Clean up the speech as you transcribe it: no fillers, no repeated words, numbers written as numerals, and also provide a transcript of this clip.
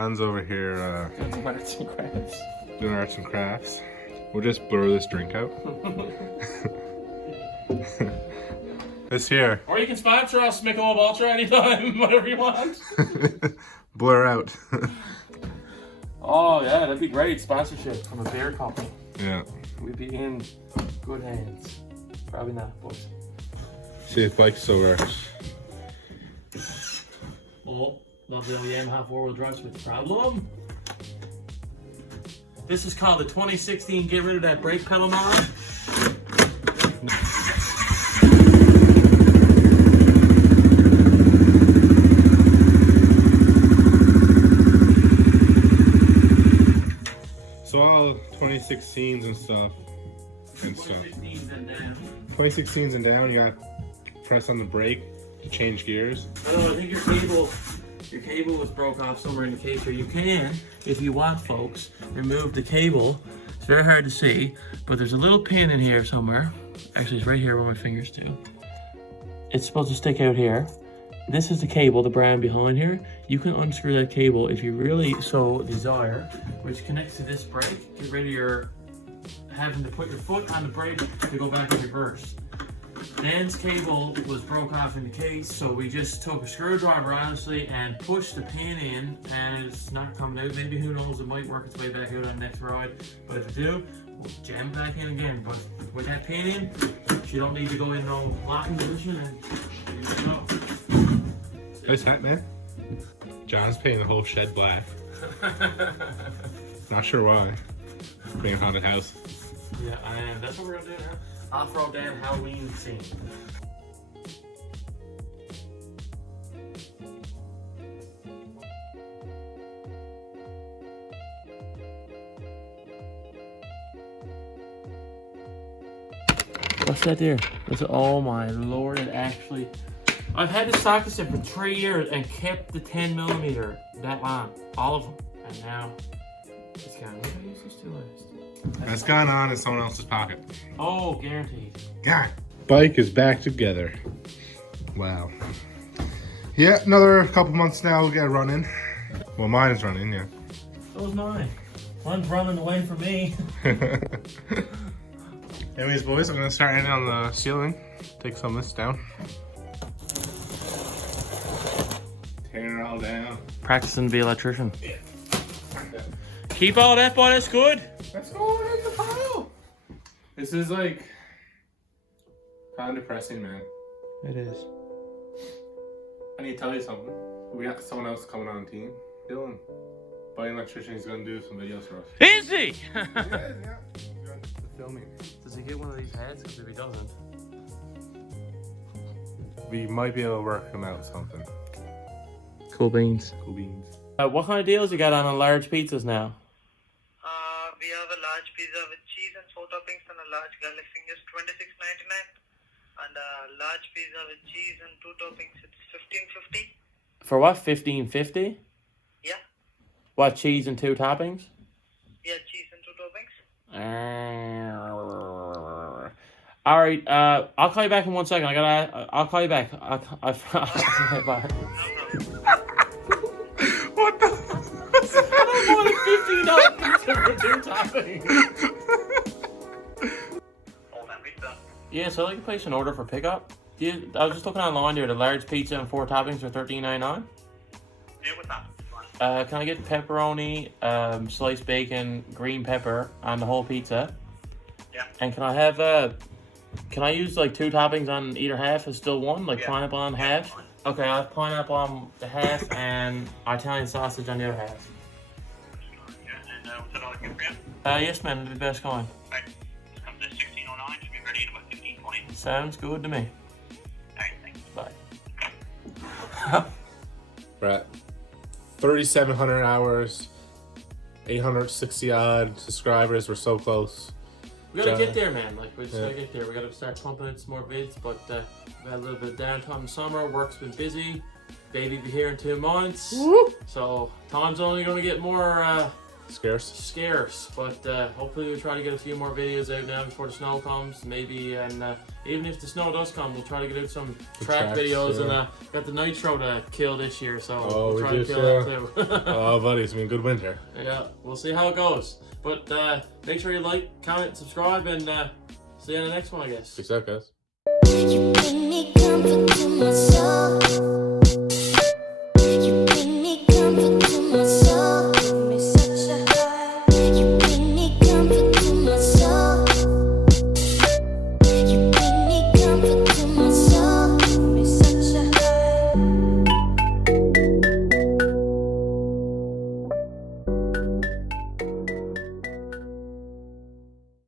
Jon's over here Doing arts and crafts. doing arts and crafts. We'll just blur this drink out. This here. Or you can sponsor us, Michelob Ultra, anytime, whatever you want. Blur out. Oh yeah, that'd be great. Sponsorship from a beer company. Yeah. We'd be in good hands. Probably not, but. See if bike still works. Oh, lovely old Yamaha four-wheel drive with problem. This is called the 2016 Get Rid of That Brake Pedal model. So all 2016s and stuff. 2016s and down. 2016s and down, you got press on the brake to change gears. Oh, I think your cable was broke off somewhere in the case here. You can, if you want, folks, remove the cable. It's very hard to see, but there's a little pin in here somewhere. Actually, it's right here where my fingers do. It's supposed to stick out here. This is the cable, the brand behind here. You can unscrew that cable if you really so desire, which connects to this brake. Get rid of your having to put your foot on the brake to go back in reverse. Dan's cable was broke off in the case, so we just took a screwdriver, honestly, and pushed the pin in, and it's not coming out. Maybe, who knows, it might work its way back out on the next ride. But if it do, we'll jam it back in again. But with that pin in, you don't need to go in no locking position, and there you go. Nice hat, man. Jon's painting the whole shed black. Not sure why. Being a haunted house. Yeah, I am. That's what we're gonna do now. Off-road Dan Halloween scene. What's that there? Oh my lord, it actually... I've had this socket set for 3 years and kept the 10mm that long. All of them. And now it's gone. What did I use this to last? That's gone on in someone else's pocket. Oh, guaranteed. God. Bike is back together. Wow. Yeah, another couple months now we'll get running. Well, mine is running, yeah. So's mine. One's running away from me. Anyways, boys, I'm gonna start ending on the ceiling. Take some of this down. Tearing it all down. Practicing to be an electrician. Yeah. Keep all that, boy. That's good. Let's go in the pile. This is like kind of depressing, man. It is. I need to tell you something. We got someone else coming on the team. Dylan, buddy electrician, he's gonna do some videos for us. Is he? Yeah. Filming. Does he get one of these hats? Because if he doesn't, We might be able to work him out something. cool beans. Cool beans. What kind of deals you got on large pizzas now? We have a large pizza with cheese and 4 toppings and a large garlic fingers, $26.99. And a large pizza with cheese and 2 toppings, it's $15.50. For what? $15.50? Yeah. What, cheese and 2 toppings? Yeah, cheese and 2 toppings. All right. I'll call you back in 1 second. I'll call you back. I'll bye. What the? I don't want a $15 pizza for 2 toppings. Yeah, so I can place an order for pickup. I was just looking online there. The large pizza and 4 toppings are $13.99. Yeah, what's that? Can I get pepperoni, sliced bacon, green pepper on the whole pizza? Yeah. And can I have can I use like 2 toppings on either half? Is still one, like pineapple on half? Okay, I'll have pineapple on the half and Italian sausage on the other half. Yeah, and what's that all good for you? Yes, ma'am. The best going. Right. This comes at 1609. Should be ready in about 15:20. Sounds good to me. Alright, thanks. Bye. We're at 3,700 hours, 860 odd subscribers. We're so close. We gotta get there, man. Like, we just gotta get there. We gotta start pumping out some more vids, but we had a little bit of downtime in summer. Work's been busy. Baby be here in 2 months. Woo! So, time's only gonna get more scarce, but hopefully we'll try to get a few more videos out now before the snow comes, maybe, and even if the snow does come, we'll try to get out some track videos, and got the nitro to kill this year, so we'll try to kill that too. Oh buddy, it's been a good winter. Yeah, we'll see how it goes, but make sure you like, comment, subscribe, and see you in the next one, I guess. Peace out, guys. You